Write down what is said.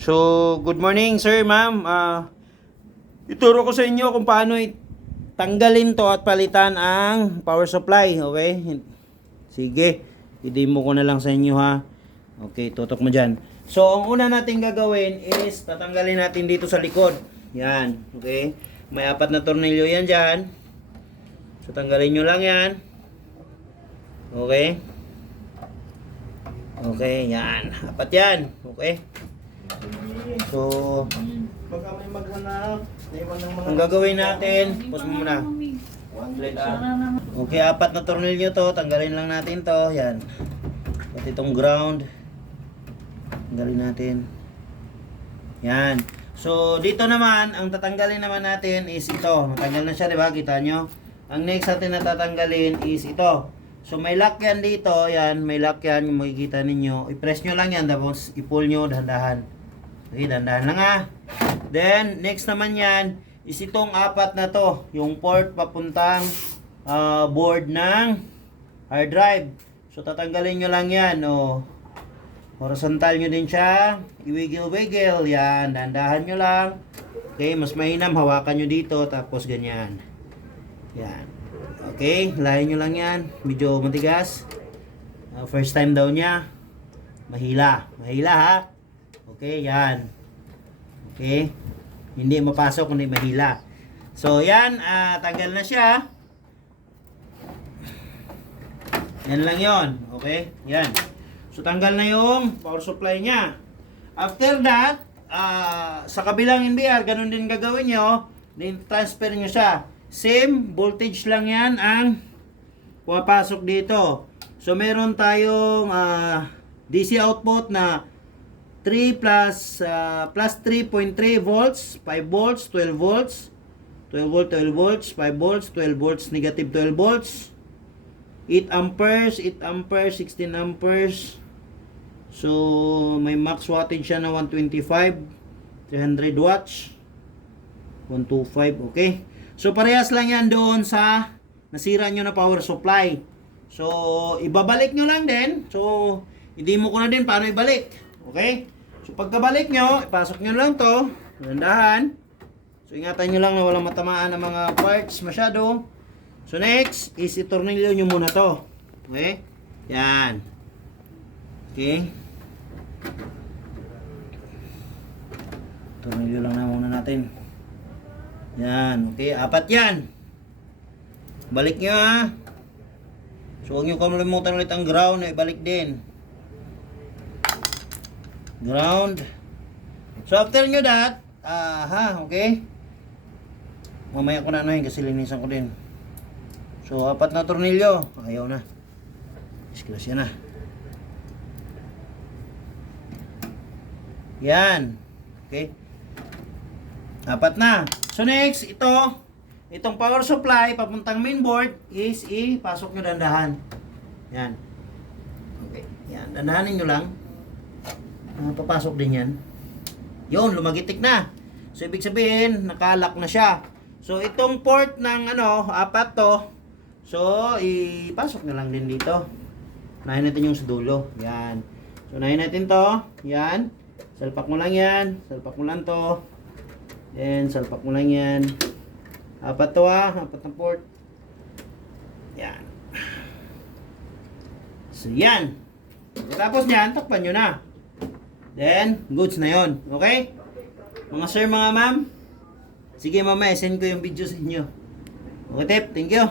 So, good morning sir, ma'am. Ituro ko sa inyo kung paano tanggalin to at palitan ang power supply, okay? Sige, i-demo ko na lang sa inyo ha. Okay, tutok mo dyan. So, ang una natin gagawin is tatanggalin natin dito sa likod. Yan, okay? May 4 na tornilyo yan dyan. So, tanggalin nyo lang yan. Okay? Okay, yan. 4 yan. Okay? So, baka may maghanap. Ang gagawin natin, pause mo muna. Okay, 4 na tornilyo to. Tanggalin lang natin to. Yan. At itong ground. Tanggalin natin. Yan. So, dito naman, ang tatanggalin naman natin is ito. Natanggal na siya, di ba? Kita nyo? Ang next natin na tatanggalin is ito. So, may lock yan dito. Yan, may lock yan. Yung makikita ninyo. I-press nyo lang yan. Tapos, i-pull nyo dahan-dahan. Okay, dahan-dahan lang ha. Then, next naman yan is itong 4 na to. Yung port papuntang board ng hard drive. So, tatanggalin nyo lang yan. Horizontal nyo din siya. I-wiggle-wiggle. Yan, dahan-dahan nyo lang. Okay, mas mainam. Hawakan nyo dito. Tapos, ganyan. Yan. Okay, lahin nyo lang yan. Medyo matigas. First time daw niya. Mahila. Mahila ha. Okay, yan. Okay. Hindi mapasok kundi mahila. So, yan. Tanggal na siya. Yan lang yon. Okay, yan. So, tanggal na yung power supply niya. After that, sa kabilang NBR, ganun din gagawin nyo. Then, transfer nyo siya. Same voltage lang yan ang pumapasok dito. So, meron tayong DC output na 3 plus 3.3 volts, 5 volts, 12 volts, 12 volt, 12 volts, 5 volts, 12 volts, negative 12 volts, 8 amperes, 8 amperes, 16 amperes. So, may max wattage siya na 125, 300 watts, 125, okay? So, parehas lang yan doon sa nasira nyo na power supply. So, ibabalik nyo lang din. So, i-demo ko na din paano ibalik. Okay? So, pagkabalik nyo, ipasok nyo lang to. Dahan-dahan. So, ingatan nyo lang na walang matamaan ng mga parts masyado. So, next is itornilyo nyo muna to. Okay? Yan. Okay? Tornilyo lang na muna natin. Yan. Okay, 4 yan. Balik nyo ha. So, huwag nyo kalimutan ulit ang ground na ibalik din. Ground. So, after nyo that, okay. Mamaya ko na ano yun kasi linisan ko din. So, 4 na tornilyo. Ayaw na. Disgrasya na. Yan. Okay. 4 na. So, next, itong power supply, papuntang mainboard, is ipasok nyo dandahan. Yan. Okay. Yan. Dandahanin nyo lang. Papasok din yan. Yun, lumagitik na. So, ibig sabihin, nakalock na siya. So, itong port ng 4 to. So, ipasok na lang din dito. Unahin natin yung sa dulo. Yan. So, unahin natin to. Yan. Salpak mo lang yan. Salpak mo lang to. Then, salpak mo lang yan. 4 to 4 na port. Yan. So, yan. Tapos yan, takpan nyo na. Then, goods na yon. Okay? Mga sir, mga ma'am. Sige, mamaya, send ko yung video sa inyo. Okay, tip. Thank you.